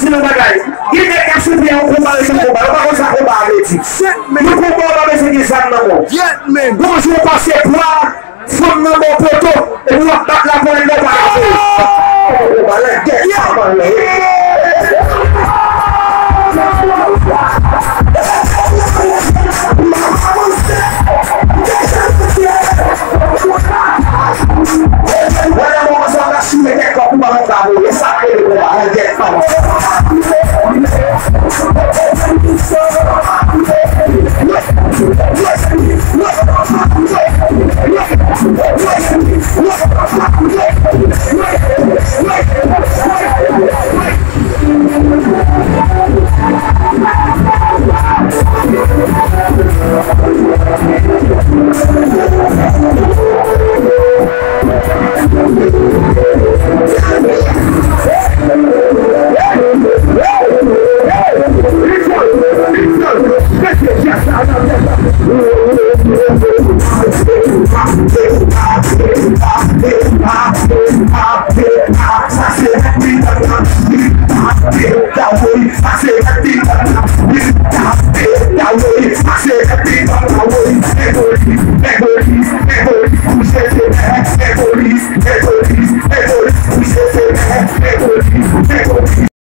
dit le bagage. Il est caché bien au combat de ce combat. On va pas ça combat avec lui. Le combat va faire des âmes dans le monde. Bonjour, passez quoi? Faut me mon poteau. Et vous battre la pour le combat. Police,